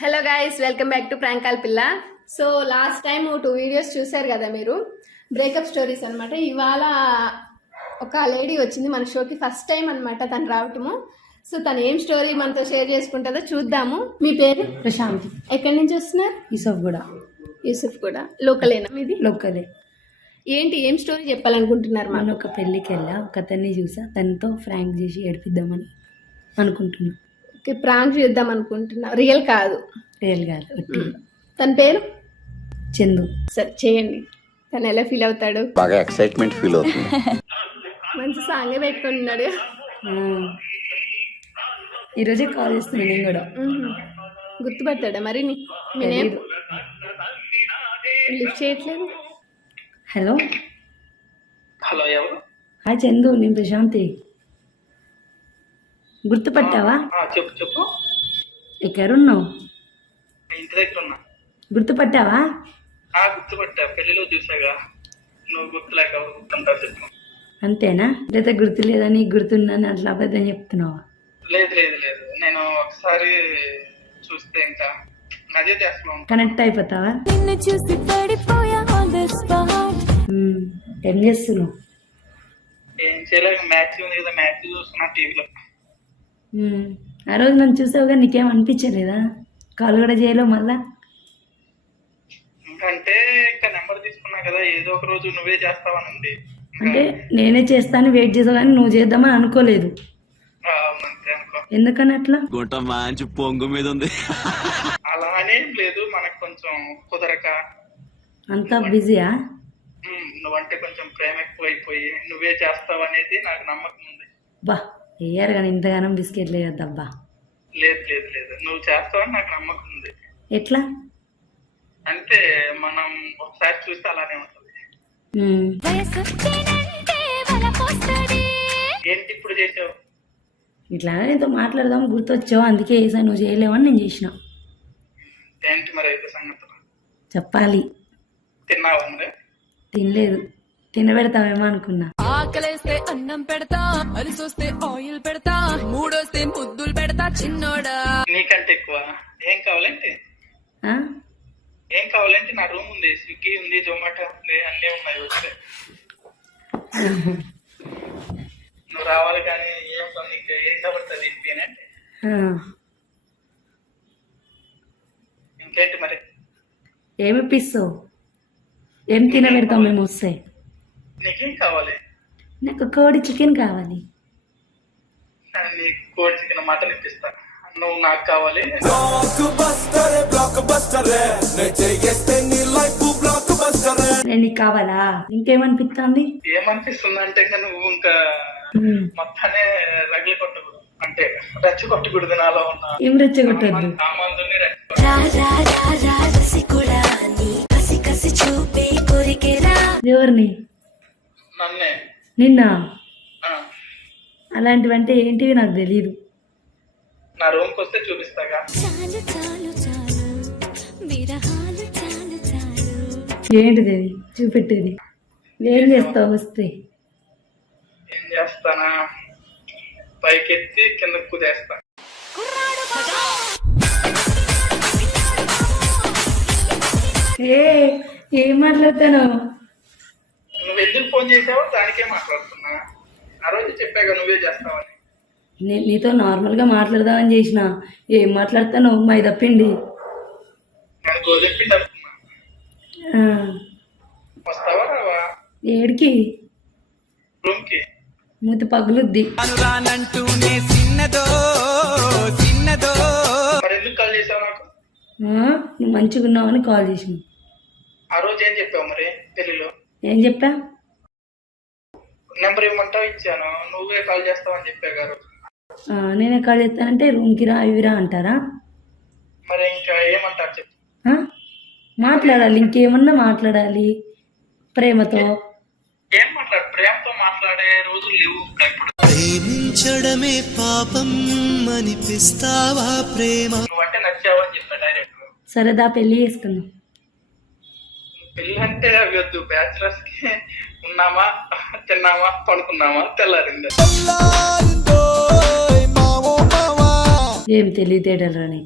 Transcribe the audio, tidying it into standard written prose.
Hello guys, welcome back to prank call పిల్ల. So last time 2 videos చూసారు కదా మీరు, బ్రేకప్ స్టోరీస్ అనమాట. ఇవాళ ఒక లేడీ వచ్చింది మన షోకి, ఫస్ట్ టైం అనమాట తను రావటము. సో తను ఏం స్టోరీ మనతో షేర్ చేసుకుంటుందో చూద్దాము. మీ పేరు? ప్రశాంతి. ఎక్కడి నుంచి వస్తున్నారు? యూసుఫ్ కూడా లోకలేనా మీది? లోకలే. ఏంటి, ఏం స్టోరీ చెప్పాలనుకుంటున్నారు? మనం ఒక పెళ్ళికి వెళ్ళా, ఒక అతన్ని చూసా, తనతో ఫ్రాంక్ చేసి ఏడిపిద్దామని అనుకుంటున్నా. ఓకే, ప్రాంక్ చేద్దాం అనుకుంటున్నా, రియల్ కాదు. రియల్ కాదు. తన పేరు చందు. సరే చేయండి. తను ఎలా ఫీల్ అవుతాడు? బాగా ఎక్సైట్మెంట్ ఫీల్ అవుతుంది. మంచి సాంగే పెట్టుకుంటున్నాడు. ఈరోజే కాల్ చేస్తున్నాను నేను కూడా. గుర్తుపడతాడా మరి? మీ నేమ్ లిఫ్ట్ చేయట్లేదు. హలో హలో, ఎవరు? హాయ్ చందు, నేను ప్రశాంతి. గుర్తుపట్టావా? చెప్పు చెప్పు. ఎక్కడున్నావు? ఇంటి దగ్గర ఉన్నా. గుర్తుపట్టావా? గుర్తుపట్టా, పెళ్లిలో చూసాగా. నువ్వు గుర్తులేక గుర్తుంటావు చెప్పు. అంతేనా? లేదా గుర్తు లేదా, నీకు గుర్తుందని అట్లా అబద్ధం చెప్తున్నావా? లేదు లేదు లేదు, నేను ఒకసారి చూస్తే ఇంకా అదే చేస్తున్నాను. కనెక్ట్ అయిపోతావా? ఏం చేస్తున్నావు? ఏం చేయలేదు, మ్యాచ్ ఉంది కదా, మ్యాచ్ చూస్తున్నా టీవీలో. ఆ రోజు నన్ను చూసావుగా, నీకేం అనిపించలేదా? కాల్ కూడా చేయలేవు మళ్ళా? ఇంకంటే ఇంకా నెంబర్ తీసుకున్నా కదా, ఏదో ఒక రోజు నువ్వే చేస్తావని ఉంది. అంటే నేనే చేస్తాను వెయిట్ చేసావు, కానీ నువ్వు చేద్దామని అనుకోలేదు. అంతే అనుకో. ఎందుకని అట్లా? గుంట మంచి పొంగు మీద ఉంది. అలా అనేం లేదు, మనకు కొంచెం కుదరక. అంతా బిజీయా? నువ్వంటే కొంచెం ప్రేమ ఎక్కువైపోయి నువ్వే చేస్తావు అనేది నాకు నమ్మకం ఉంది. బా వేయారు కానీ ఇంతగానం బిస్కెట్ లేదబ్బా. లేదు లేదు లేదు, నువ్వు చేస్తావని నాకు నమ్మకం ఉంది. ఎట్లా? అంటే మనం ఒకసారి చూస్తే అలానే ఉంటుంది. ఏంటి ఇప్పుడు చేసావు? ఇట్లా నీతో మాట్లాడదాం గుర్తొచ్చావు, అందుకే వేసా. నువ్వు చేయలేవని నేను చేసిన. ఏంటి మరి అయితే సంగతులు? చెప్పాలి. తిన్నావా మరి? తినలేదు, తినబెడతావేమో అనుకున్నా. ఆకలేస్తే అన్నం పెడతా, అలిసొస్తే ఆయిల్ పెడతా, మూడొస్తే ముద్దులు పెడతా చిన్నోడా. నీకంటే ఎక్కువ ఏం కావాలంటే ఏం కావాలంటే నా రూమ్ ఉంది, స్విగ్గీ ఉంది, జొమాటో ఉంది, అన్నీ ఉన్నాయి. వస్తే నువ్వు రావాలి కానీ ఏం నీకు ఏం కబడుతుంది ఏంటి? ఇంకేంటి మరి? ఏమి ఇప్పిస్తావు? ఏం తినబెడతావు మేము వస్తే? నీకేం కావాలి? నాకు కోడి చికెన్ కావాలి. నీకు కోడి చికెన్ మటన్ ఇప్పిస్తా. నువ్వు నాకు కావాలి. నేను నీకు కావాలా? ఇంకేమనిపిస్తుంది? ఏమనిపిస్తుంది అంటే నువ్వు ఇంకా మొత్తాన్ని రగిలి కొట్టకూడదు, అంటే రెచ్చ కొట్టకూడదు. నాలో ఉన్న ఏం రెచ్చగొట్టద్దు. సామాన్లు ఎవరిని? నన్నే. నిన్న అలాంటివంటే ఏంటివి నాకు తెలీదు. నా రూమ్కి వస్తే చూపిస్తాగా. ఏంటిది అది చూపెట్టేది? ఏం చేస్తావు వస్తే? ఏం చేస్తానా, పైకెత్తి కింద కుదేస్తా. ఏం మాట్లాడతాను? నువ్వు ఎందుకు ఫోన్ చేసావో దానికే మాట్లాడుతున్నా. ఆ రోజు చెప్పాగా నువ్వే చేస్తావని. నేను నీతో నార్మల్గా మాట్లాడదామని చేసిన. ఏం మాట్లాడతాను? మైదా పిండి. నేను గోధుమ పిండి అనుకున్నా. వస్తావా రావా? ఏడికి? రూమ్కి. మూతి పగులుద్ది. మరి ఎందుకు కాల్ చేసావు నాకు? నువ్వు మంచిగా ఉన్నావని కాల్ చేసిన. ఆ రోజు ఏం చెప్పావు మరి పెళ్లిలో? ఏం చెప్పా? నెంబర్ ఇవ్వమంటావు, ఇచ్చాను. నువ్వే కాల్ చేస్తావని చెప్పావు ఆ రోజు. నేనే కాల్ చేస్తానంటే రూమ్కి రా ఇవిరా అంటారా? మరి ఇంకా ఏమంటారు చెప్పు. మాట్లాడాలి, ఇంకేమన్నా మాట్లాడాలి ప్రేమతో. ఏం మాట్లాడు? ప్రేమతో మాట్లాడే రోజులు లేవు ఇప్పుడు. ప్రేమించడమే పాపం అనిపిస్తావా ప్రేమ? నువ్వంటే నచ్చావని చెప్పా డైరెక్ట్. సరేదా పెళ్లి చేసుకుందాం. పెళ్లి అంటే అవి వద్దు, బ్యాచులర్స్ కి ఉన్నామా, తిన్నామా, పడుకున్నామా, తెల్లారిందా. ఏం తెలివితేటలు రాని.